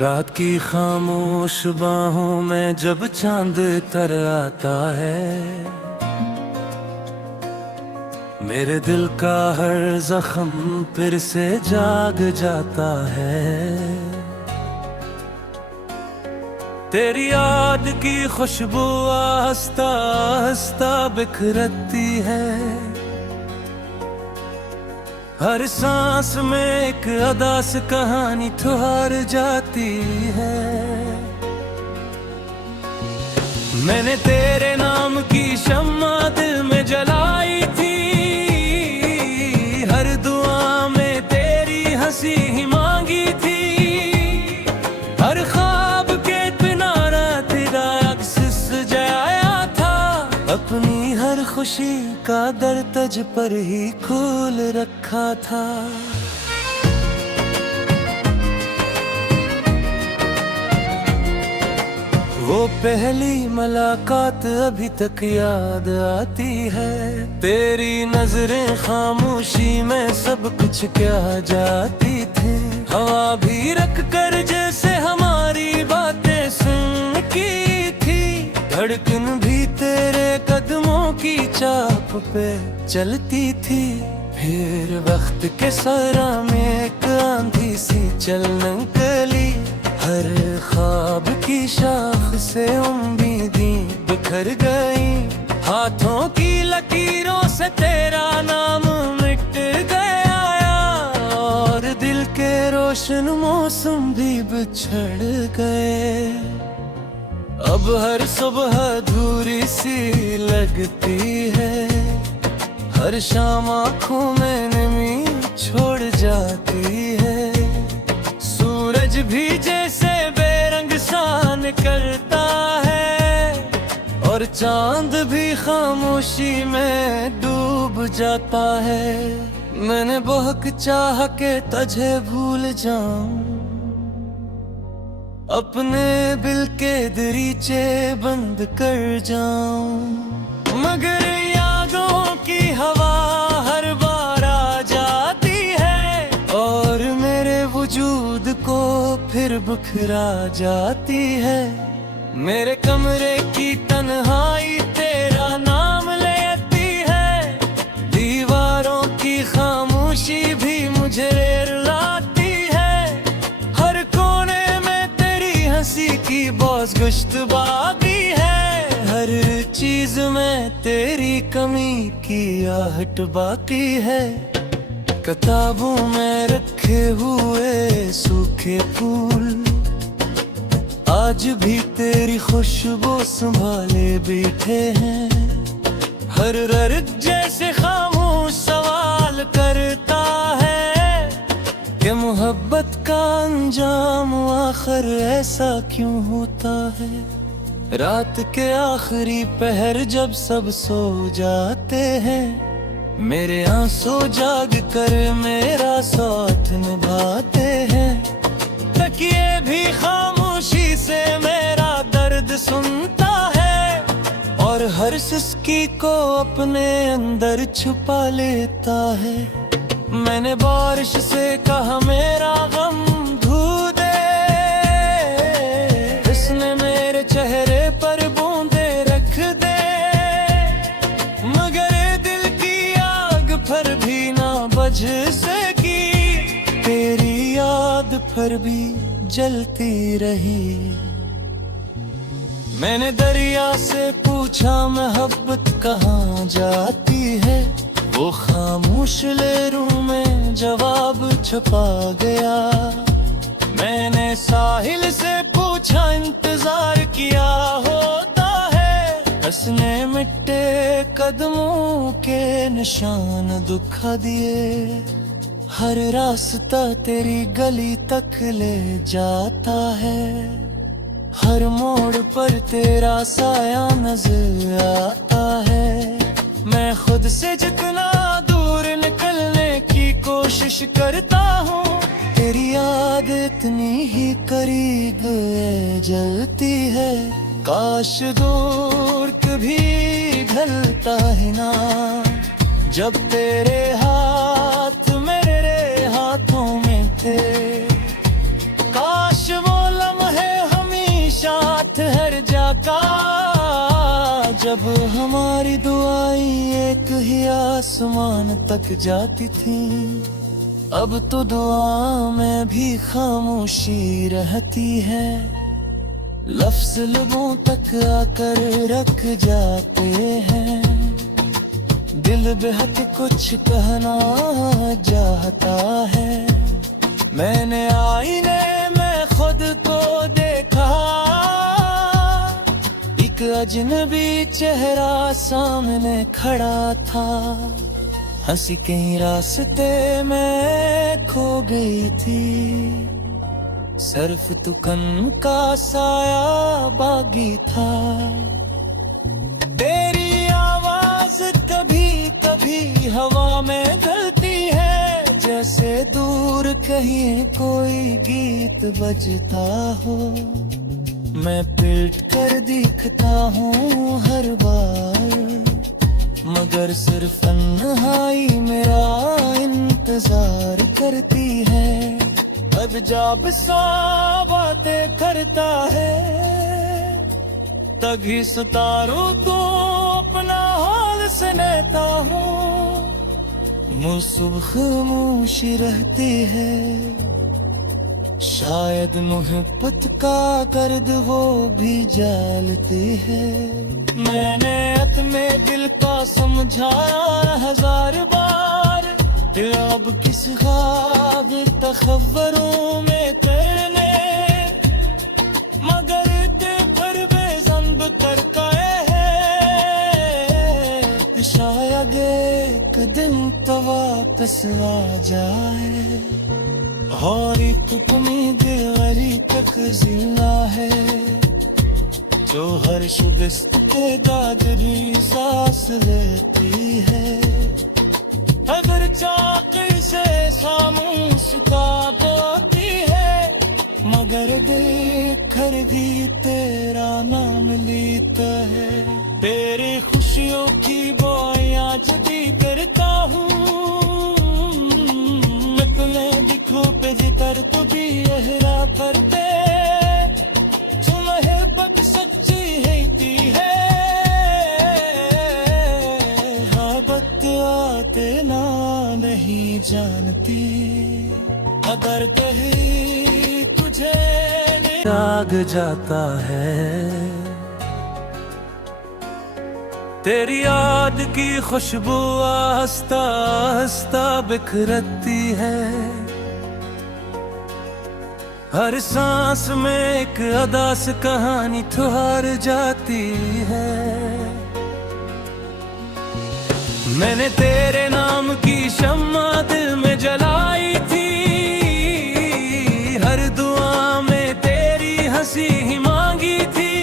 रात की खामोश बाहों में जब चांद तर आता है, मेरे दिल का हर जख्म फिर से जाग जाता है। तेरी याद की खुशबू आहिस्ता आहिस्ता बिखरती है, हर सांस में एक अदास कहानी ठहर जाती है। मैंने तेरे नाम की शम्मा दिल में जलाई थी, हर दुआ में तेरी हंसी ही मांगी थी, हर ख्वाब के किनारा तेरा अक्स सजाया था, अपनी हर खुशी का दर तुझ पर ही खोल रखा था। वो पहली मुलाकात अभी तक याद आती है, तेरी नजरें खामोशी में सब कुछ क्या जाती थी, हवा भी रख कर जैसे हमारी बातें सुन की थी, धड़कन भी तेरे कदमों की चाप पे चलती थी। फिर वक्त के सारा में एक आंधी सी चल निकली, हर ख्वाब की शाख से उम्मीदें बिखर गई, हाथों की लकीरों से तेरा नाम मिट गया, और दिल के रोशन मौसम भी बिछड़ गए। अब हर सुबह अधूरी सी लगती है, हर शाम आँखों में नमी छोड़ जाती है, सूरज भी जैसे बेरंग सा निकलता है, और चांद भी खामोशी में डूब जाता है। मैंने बहुत चाहा के तुझे भूल जाऊं, अपने दिल के दरीचे बंद कर जाऊं, मगर यादों की हवा हर बार आ जाती है, और मेरे वजूद को फिर बुखरा जाती है। मेरे कमरे की तन्हाई तेरा नाम लेती है, दीवारों की खामोशी भी मुझे रुलाती है, हर कोने में तेरी हंसी की बौस गुश्त बाकी है, हर चीज में तेरी कमी की आहट बाकी है। किताबों में रखे हुए सूखे फूल आज भी तेरी खुशबू संभाले बैठे हैं, हर रर्द जैसे खामोश सवाल करता है कि मोहब्बत का अंजाम आखिर ऐसा क्यों होता है। रात के आखिरी पहर जब सब सो जाते हैं, मेरे आंसू जाग कर मेरा साथ निभाते हैं, तकिए भी खामोशी से मेरा दर्द सुनता है, और हर सिसकी को अपने अंदर छुपा लेता है। मैंने बारिश से कहा मेरा गम धो दे, इसने मेरे चेहरे पर बूंदे रख दे, मगर दिल की आग पर भी ना बुझ सकी, तेरी याद पर भी जलती रही। मैंने दरिया से पूछा मोहब्बत कहाँ जाती है, वो खामोश लहरों में जवाब छुपा गया। मैंने साहिल से पूछा इंतजार किया होता है, हंसने मिटे कदमों के निशान दुखा दिए, हर रास्ता तेरी गली तक ले जाता है, हर मोड़ पर तेरा साया नजर आता है। मैं खुद से जितना दूर निकलने की कोशिश करता हूँ, तेरी याद इतनी ही करीब जलती है, काश दूर कभी ढलता है ना, जब तेरे हाथ मेरे हाथों में थे, काश वो का। जब हमारी दुआएं एक ही आसमान तक जाती थी, अब तो दुआ में भी खामोशी रहती है। लफ्ज लबों तक आकर रख जाते हैं, दिल बेहद कुछ कहना चाहता है। मैंने आईने में खुद को देखा, एक अजनबी चेहरा सामने खड़ा था। हंसी कहीं रास्ते में खो गई थी, सिर्फ तुकन का साया बागी था। तेरी आवाज कभी कभी हवा में गलती है, जैसे दूर कहीं कोई गीत बजता हो। मैं पलट कर दिखता हूँ हर बार, मगर सिर्फ तन्हाई मेरा इंतजार करती है। अब जब सा बातें करता है, तभी सितारों को अपना हाल सुनाता हूँ। मुझ सुबह खामोशी रहती है, शायद मोहब्बत का दर्द वो भी जानते हैं। मैंने अपने दिल का समझाया 1000 बार, दिल अब किस ख्वाब तखव्वरों में करने, मगर ते पर बेज़ंब तरकाए है। शायद एक दिन तो वापस आ जाए, और एक उम्मीद गरी तक जिंदा है, जो हर शुगस्त के दादरी सांस लेती है। अगर चाक़ी से सामूस का बोती है, मगर देख कर भी तेरा नाम लेता है। तेरी खुशियों की बोयां जदी करता हूँ, पे जितर तू भी यहरा करते। तू मोहब्बत सच्ची हैती है, हाँ बत्ते ना नहीं जानती। अगर कहीं तुझे जाग जाता है, तेरी याद की खुशबू आस्ता आस्ता बिखरती है। हर सांस में एक अदास कहानी ठहर जाती है। मैंने तेरे नाम की शम्मा दिल में जलाई थी, हर दुआ में तेरी हंसी ही मांगी थी।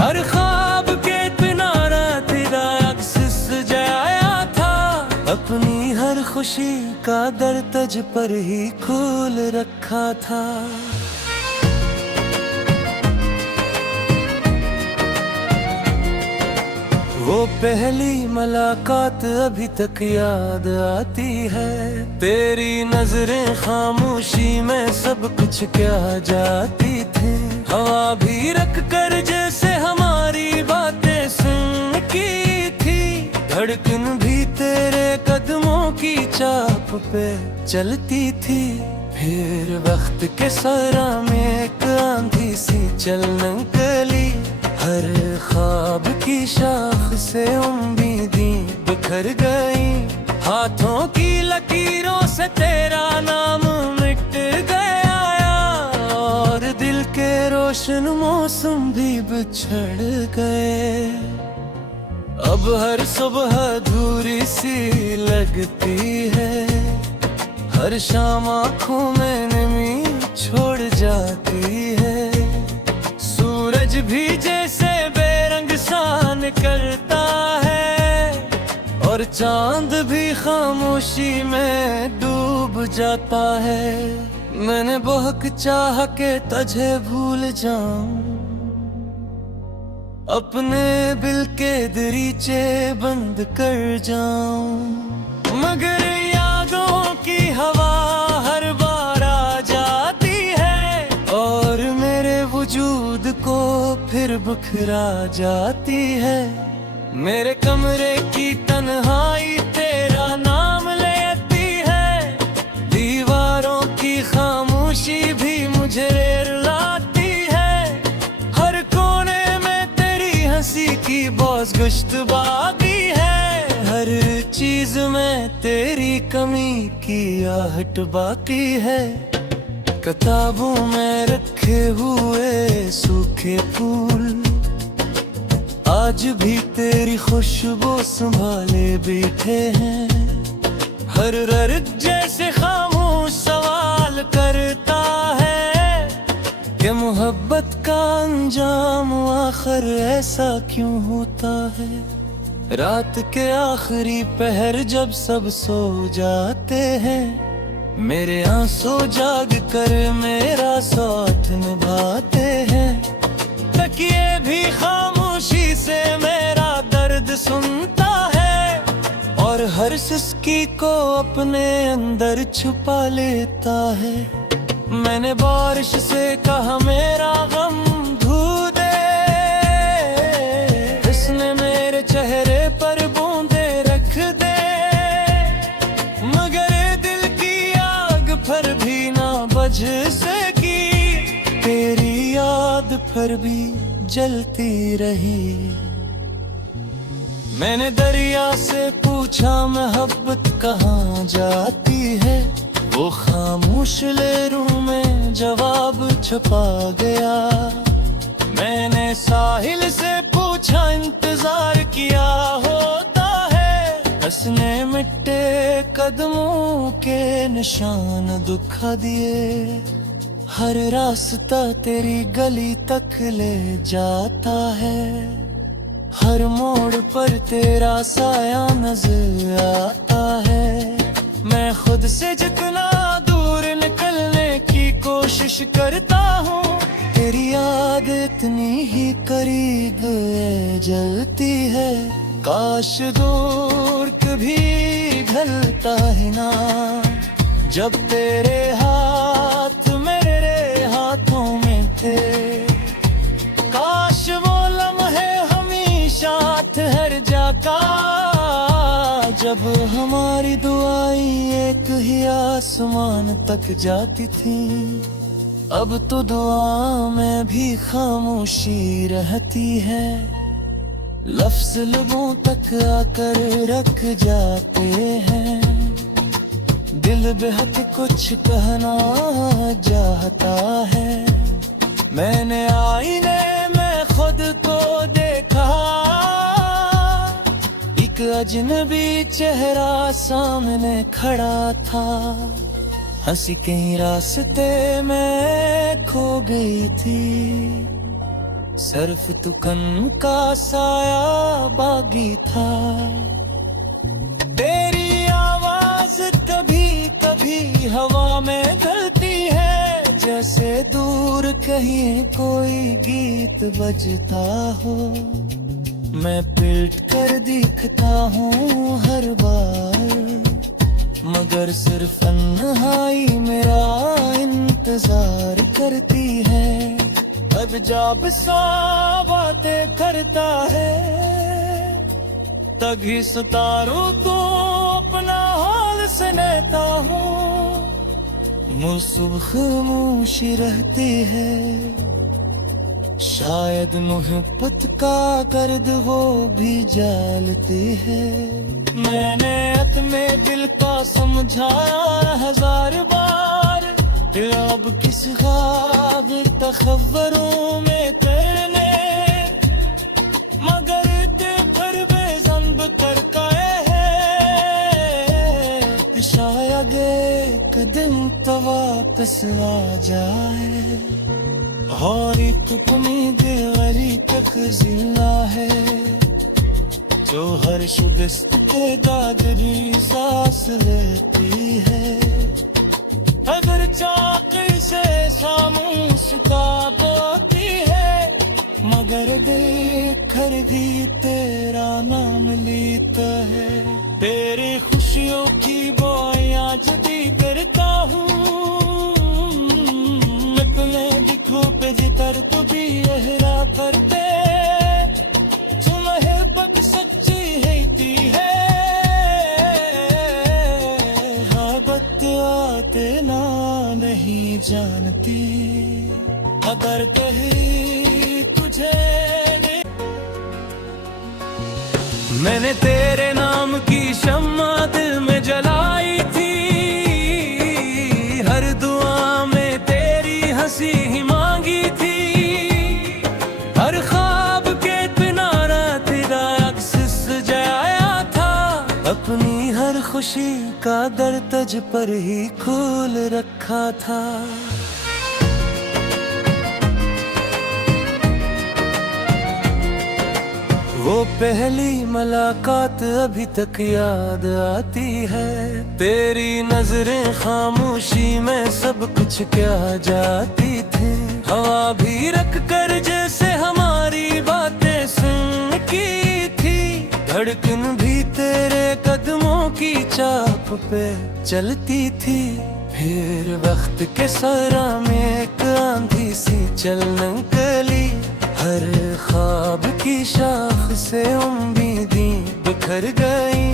हर ख्वाब के किनारा तेरा अक्स सजाया था, अपनी हर खुशी का दर तज पर ही खोल रखा था। वो पहली मुलाकात अभी तक याद आती है, तेरी नजरें खामोशी में सब कुछ क्या जाती थी। हवा भी रख कर जैसे हमारी बातें सुन की थी, धड़कन भी तेरे कदमों की चाप पे चलती थी। फिर वक्त के सारा में एक आंधी सी चल निकली, हर ख्वाब की शाख से उम्मीदें बिखर गई। हाथों की लकीरों से तेरा नाम मिट गया, और दिल के रोशन मौसम भी बिछड़ गए। अब हर सुबह अधूरी सी लगती है, हर शाम आँखों में नमी छोड़ जाती है। सूरज भी जैसे बेरंग सा निकलता है, और चांद भी खामोशी में डूब जाता है। मैंने बहुत चाहा के तुझे भूल जाऊं, अपने दिल के दरीचे बंद कर जाऊं, मगर यादों की हवा हर बार आ जाती है, और मेरे वजूद को फिर फिर बिखरा जाती है। मेरे कमरे की तन्हाई तेरा नाम लेती है, दीवारों की खामोशी भी मुझे रुलाती है। हर कोने में तेरी हंसी की बौसगुश्त बाकी है, हर चीज में तेरी कमी की आहट बाकी है। किताबों में रखे हुए सूखे फूल आज भी तेरी खुशबू संभाले बैठे हैं। हर दर्द जैसे खामोश सवाल करता है कि मोहब्बत का अंजाम आखिर ऐसा क्यों होता है। रात के आखिरी पहर जब सब सो जाते हैं, मेरे आंसू जाग कर मेरा साथ निभाते हैं। तकिए भी खामोशी से मेरा दर्द सुनता है, और हर सिसकी को अपने अंदर छुपा लेता है। मैंने बारिश से कहा मेरा गम धो दे, इसने मेरे चेहरे पर बूंदे रख दे, मगर दिल की आग पर भी ना बुझ सकी, तेरी याद पर भी जलती रही। मैंने दरिया से पूछा मोहब्बत कहाँ जाती है, वो खामोश लहरों में जवाब छुपा गया। मैंने साहिल से पूछा इंतजार किया होता है, हंसने मिट्टे कदमों के निशान दुखा दिए। हर रास्ता तेरी गली तक ले जाता है, हर मोड़ पर तेरा साया नजर आता है। मैं खुद से जितना दूर निकलने की कोशिश करता हूँ, तेरी याद इतनी ही करीब जलती है। काश दूर कभी ढलता ही ना, जब तेरे हाथ मेरे हाथों में थे। काश वो लम्हे हमेशा ठहर जाता, जब हमारी दुआएं एक ही आसमान तक जाती थी। अब तो दुआ में भी खामोशी रहती है, लफ्ज लबों तक आकर रख जाते हैं। दिल बेहद कुछ कहना चाहता है, मैंने आईने में खुद को देखा, एक अजनबी चेहरा सामने खड़ा था। हंसी कहीं रास्ते में खो गई थी, सिर्फ तुकन का साया बागी था। तेरी आवाज कभी कभी हवा में गलती है, जैसे दूर कहीं कोई गीत बजता हो। मैं पलट कर देखता हूँ हर बार, मगर सिर्फ तन्हाई मेरा इंतजार करती है। अब जब सा बातें करता है, तभी सितारों को अपना हाल सुनाता हूँ। मुझ सुबह खामोशी रहती है, शायद मोहब्बत का गर्द वो भी जालती है। मैंने अपने दिल का समझाया हजार बार, अब किस ख्वाब तखव्वरों में करने, मगर फिर बेज़ंब करके है। शायद एक दिन तो वापस आ जाए, और एक उम्मीद गरी तक जिंदा है, जो हर शुगस्त के दादरी सांस लेती है। अगर चाक से सामूस का बोती है, मगर देखकर भी तेरा नाम लेता है। तेरी खुशियों की बोया जदी करता हूँ, निकले होठों पे जितर तू भी यहरा करते तू मोहब्बत सच्ची है हाबत आते ना नहीं जानती अगर कहीं तुझे मैंने तेरे नाम की शम्मा दिल में जलाई थी हर दुआ में तेरी हंसी ही मांगी थी हर ख्वाब के किनारा तेरा अक्स सजाया था अपनी हर खुशी का दर तुझ पर ही खोल रखा था वो पहली मुलाकात अभी तक याद आती है तेरी नजरें खामोशी में सब कुछ क्या जाती थी हवा भी रख कर जैसे हमारी बातें सुन की थी धड़कन भी तेरे कदमों की चाप पे चलती थी फिर वक्त के सरा में एक आंधी सी चल निकली हर ख्वाब की शाख से उम्मीदें बिखर गई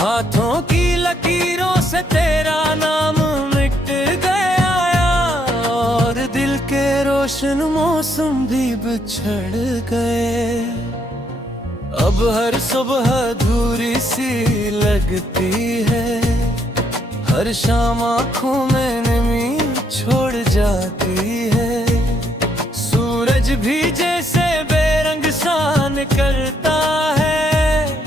हाथों की लकीरों से तेरा नाम मिट गया और दिल के रोशन मौसम भी बिछड़ गए अब हर सुबह अधूरी सी लगती है हर शाम आँखों में नमी छोड़ जाती है सूरज भी जैसे बेरंग सान करता है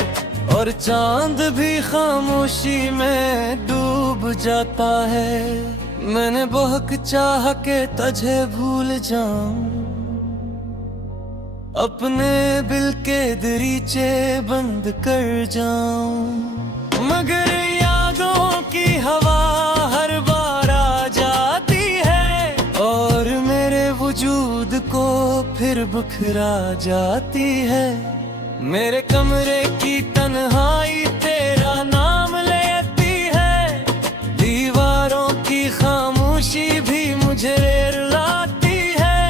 और चांद भी खामोशी में डूब जाता है मैंने बहुत चाहा के तुझे भूल जाऊं अपने दिल के दरीचे बंद कर जाऊं मगर यादों की हवा हर बार आ जाती है और मेरे वजूद को फिर बुखरा जाती है मेरे कमरे की तन्हाई तेरा नाम लेती है दीवारों की खामोशी भी मुझे रुलाती है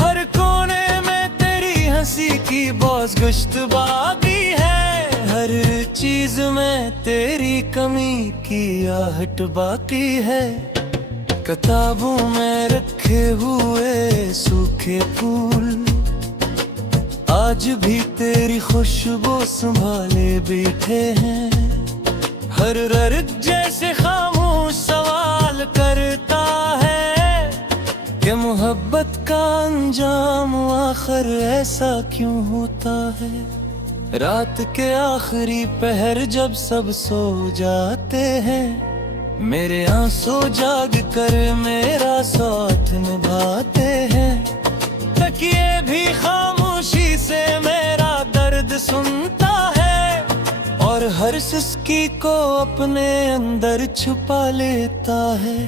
हर कोने में तेरी हंसी की बौस गुश्त बाकी है हर चीज में तेरी कमी की आहट बाकी है किताबों में रखे हुए सूखे फूल आज भी तेरी खुशबू संभाले बैठे हैं हर रर्ग जैसे खामोश सवाल करता है कि मोहब्बत का अंजाम आखिर ऐसा क्यों होता है रात के आखिरी पहर जब सब सो जाते हैं मेरे आंसू जाग कर मेरा साथ निभाते हैं तकिए भी खामोशी से मेरा दर्द सुनता है और हर सिसकी को अपने अंदर छुपा लेता है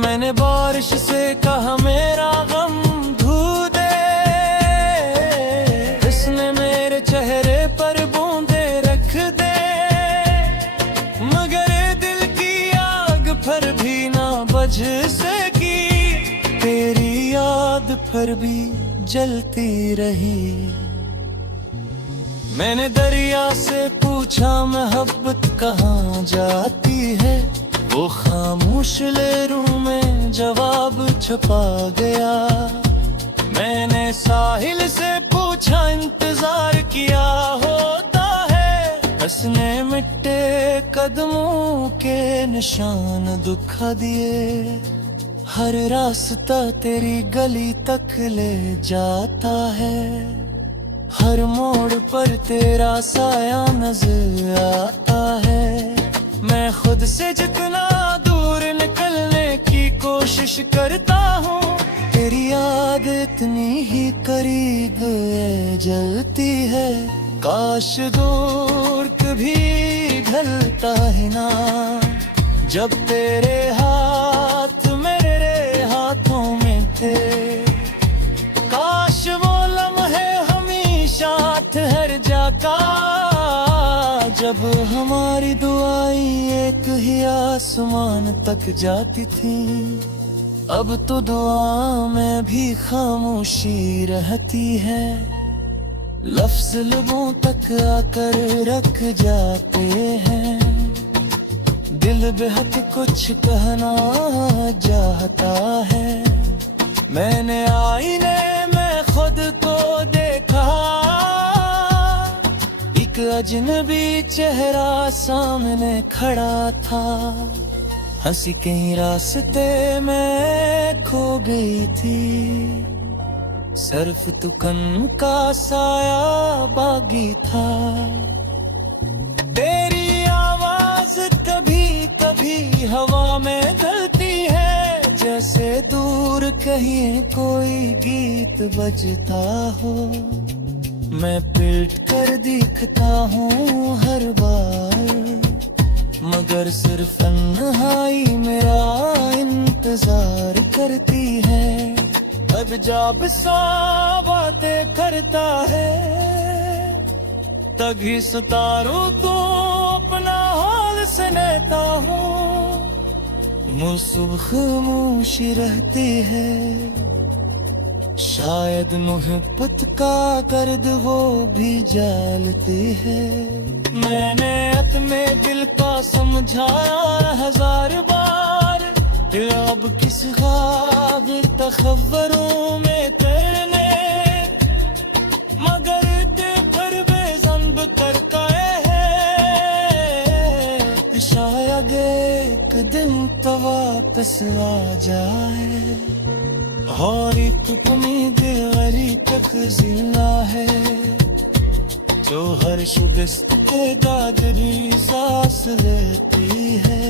मैंने बारिश से कहा मेरा गम धो दे इसने मेरे चेहरे पर बूंदे रख दे मगर पर भी ना बज सकी तेरी याद पर भी जलती रही मैंने दरिया से पूछा मोहब्बत कहाँ जाती है वो खामोश लहरों में जवाब छुपा गया मैंने साहिल से पूछा इंतजार किया होता हंसने मिट्टे कदमों के निशान दुखा दिए हर रास्ता तेरी गली तक ले जाता है हर मोड़ पर तेरा साया नजर आता है मैं खुद से जितना दूर निकलने की कोशिश करता हूँ तेरी याद इतनी ही करीब जलती है काश दूर कभी ढलता है ना जब तेरे हाथ मेरे हाथों में थे काश वो लम्हे हमेशा ठहर जाता जब हमारी दुआएं एक ही आसमान तक जाती थी अब तो दुआ में भी खामोशी रहती है, लफ्ज लबों तक आकर रख जाते हैं। दिल बेहद कुछ कहना चाहता है, मैंने आईने में खुद को देखा, एक अजनबी चेहरा सामने खड़ा था। हंसी कहीं रास्ते में खो गई थी, सिर्फ तुकन का साया बागी था। तेरी आवाज कभी कभी हवा में गलती है, जैसे दूर कहीं कोई गीत बजता हो। मैं पलट कर दिखता हूँ हर बार, मगर सिर्फ तन्हाई मेरा इंतजार करती है। अब जब सा बातें करता है, तभी सितारों को अपना हाल सुनाता हूँ। मुझ सुबह खामोशी रहती है, शायद मोहब्बत का दर्द वो भी जानती है। मैंने अपने दिल का समझाया हज़ार बार, दिल अब किस ख्वाब तखव्वरों में तेरे, मगर ते फिर बेज़ंब करता है। शायद एक दिन तो वापस आ जाए, और एक उम्मीद गरी तक जिंदा है, जो हर शुगस्त के दादरी सांस लेती है।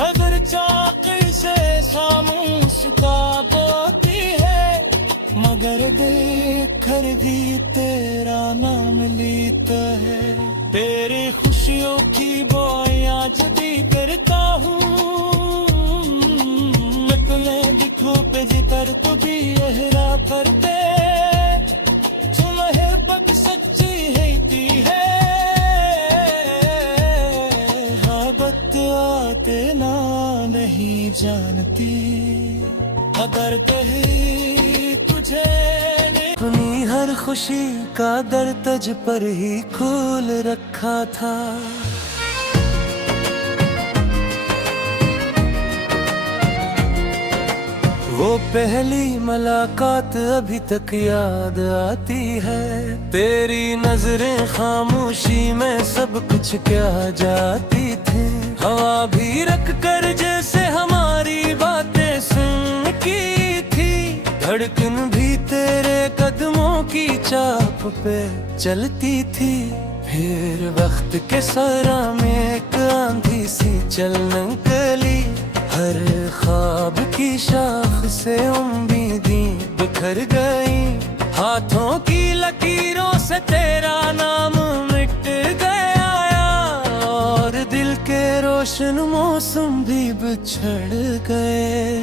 अगर चाक़ी से खामोश का बोती है, मगर देखकर भी तेरा नाम लेता है। तेरी खुशियों की बोया जदी करता हूँ, पे जितर तू भी यहरा करते, तू मोहब्बत सच्ची हैती है। मोहब्बत आते ना नहीं जानती, अगर कहीं तुझे अपनी हर खुशी का दर तुझ पर ही खोल रखा था। वो पहली मुलाकात अभी तक याद आती है, तेरी नजरें खामोशी में सब कुछ क्या जाती थी। हवा भी रख कर जैसे हमारी बातें सुन की थी, धड़कन भी तेरे कदमों की चाप पे चलती थी। फिर वक्त के सरा में एक आंधी सी चल निकली, हर ख्वाब की शाख से उम्मीदें बिखर गई। हाथों की लकीरों से तेरा नाम मिट गया, और दिल के रोशन मौसम भी बिछड़ गए।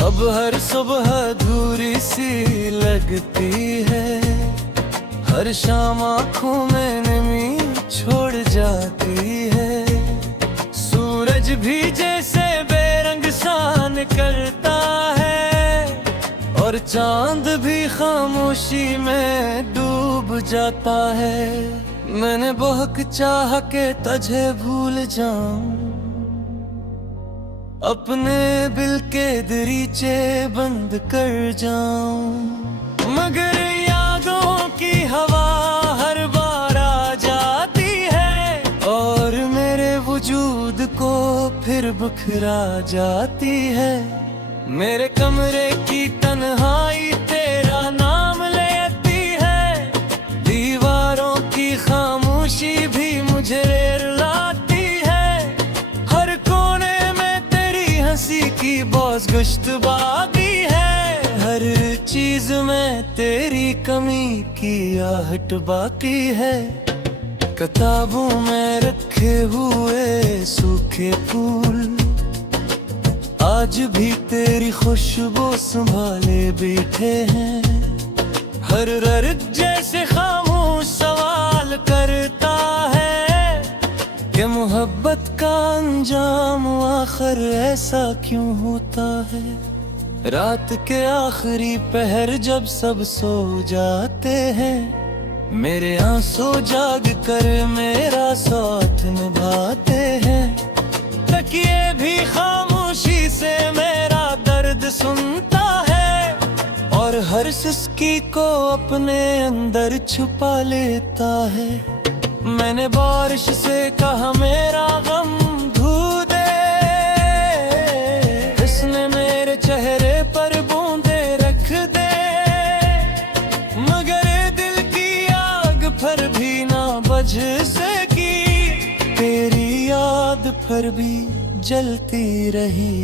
अब हर सुबह अधूरी सी लगती है, हर शाम आँखों में नमी छोड़ जाती है। सूरज भी जैसे बेरंग सा निकलता है, और चांद भी खामोशी में डूब जाता है। मैंने बहुत चाहा के तुझे भूल जाऊं, अपने दिल के दरीचे बंद कर जाऊं, मगर यादों की हवा हर बार आ जाती है, और मेरे वजूद को फिर बिखरा जाती है। मेरे कमरे की तन्हाई तेरा नाम लेती है, दीवारों की खामोशी भी मुझे रुलाती है। हर कोने में तेरी हंसी की बौस गुश्त बाकी है, हर चीज में तेरी कमी की आहट बाकी है। किताबों में रखे हुए सूखे फूल आज भी तेरी खुशबू संभाले बैठे हैं। हर रर्द जैसे खामोश सवाल करता है कि मोहब्बत मोहब्बत का अंजाम आखिर ऐसा क्यों होता है। रात के आखिरी पहर जब सब सो जाते हैं, मेरे आंसू जाग कर मेरा साथ निभाते हैं। तकिए भी खामोशी से मेरा दर्द सुनता है, और हर सिसकी को अपने अंदर छुपा लेता है। मैंने बारिश से कहा मेरा गम धो दे, इसने मेरे चेहरे पर बूंदे रख दे, मगर दिल की आग पर भी ना बुझ सकी, तेरी याद पर भी जलती रही।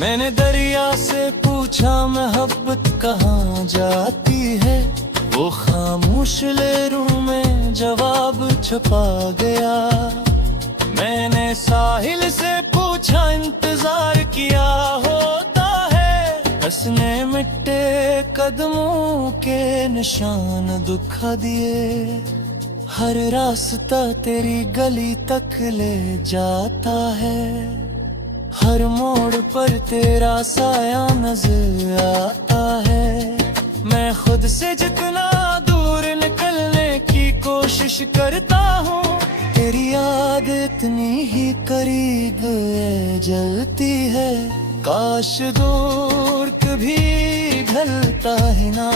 मैंने दरिया से पूछा मोहब्बत कहाँ जाती है, वो खामोश लहरों में जवाब छुपा गया। मैंने साहिल से पूछा इंतजार किया होता है, हंसने मिटे कदमों के निशान दुखा दिए। हर रास्ता तेरी गली तक ले जाता है, हर मोड़ पर तेरा साया नजर आता है। मैं खुद से जितना दूर निकलने की कोशिश करता हूँ, तेरी याद इतनी ही करीब जलती है। काश दूर कभी ढलता ही ना,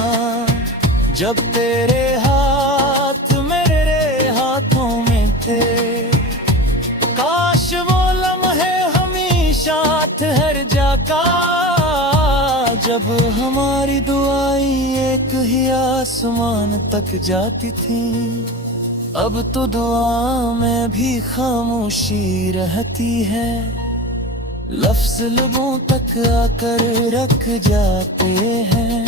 जब तेरे हाथ मेरे हाथों में थे। काश वो लम्हे हमेशा ठहर जाता, जब हमारी दुआएं एक ही आसमान तक जाती थी। अब तो दुआ में भी खामोशी रहती है, लफ्ज लबों तक आकर रख जाते हैं।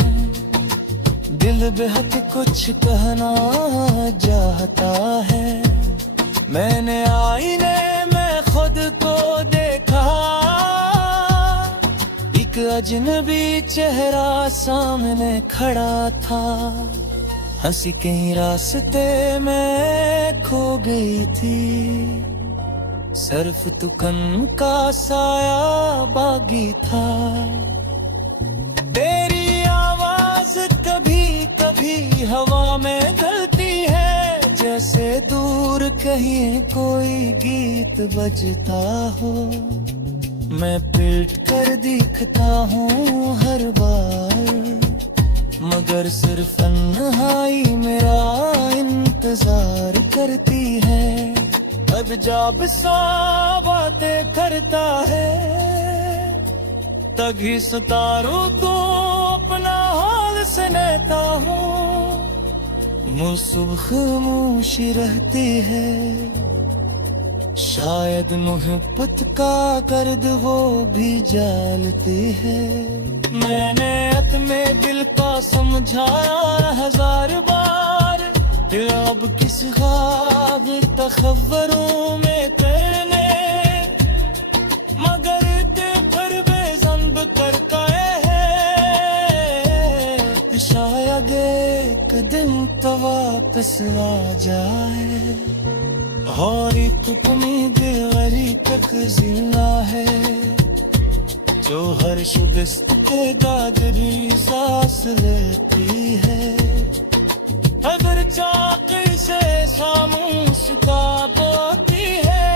दिल बेहद कुछ कहना चाहता है, मैंने आईने में खुद को देखा, एक अजनबी चेहरा सामने खड़ा था। हंसी कहीं रास्ते में खो गई थी, सिर्फ तुकन का साया बागी था। तेरी आवाज कभी कभी हवा में गलती है, जैसे दूर कहीं कोई गीत बजता हो। मैं पलट कर दिखता हूँ हर बार, मगर सिर्फ तन्हाई मेरा इंतजार करती है। अब जब सा बातें करता है, तभी सितारों को अपना हाल सुनाता हूँ। मुझ सुबह खामोशी रहती है, शायद मोहब्बत का दर्द वो भी जानते हैं। मैंने अपने दिल का समझाया हजार बार, दिल अब किस ख्वाब तखव्वरों में करने, मगर ते पर बेज़ंब करता है। शायद एक दिन तो वापस आ जाए, और एक उम्मीद गरी तक जिंदा है, जो हर शुगस्त के दादरी सांस लेती है। अगर चाक़ी से खामोश का बोती है,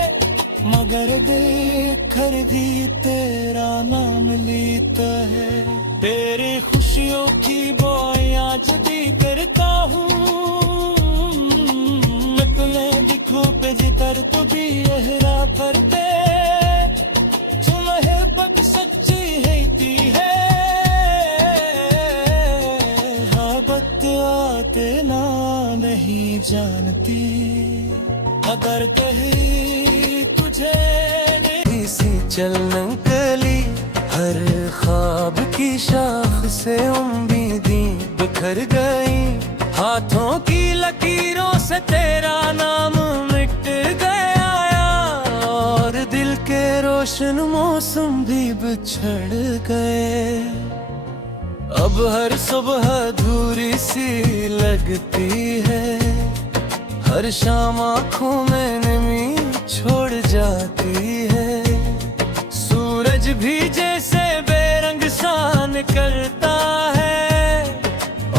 मगर देखकर भी तेरा नाम लेता है। तेरी खुशियों की बोया जदी करता हूँ, खूब जिधर तू भी यहरा करते, तू मोहब्बत सच्ची है है। मोहब्बत आते ना नहीं जानती, अगर कहीं तुझे नहीं सी चलन कली, हर ख्वाब की शाख से उम्मीदें बिखर गई। हाथों की लकीरों से तेरा नाम मिट गया, और दिल के रोशन मौसम भी बिछड़ गए। अब हर सुबह अधूरी सी लगती है, हर शाम आँखों में नमी छोड़ जाती है। सूरज भी जैसे बेरंग सा निकलता है,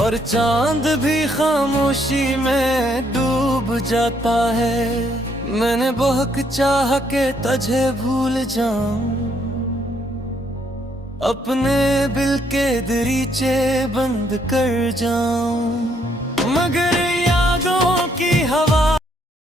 और चांद भी खामोशी में डूब जाता है। मैंने बहुत चाहा के तुझे भूल जाऊं, अपने दिल के दरीचे बंद कर जाऊं, मगर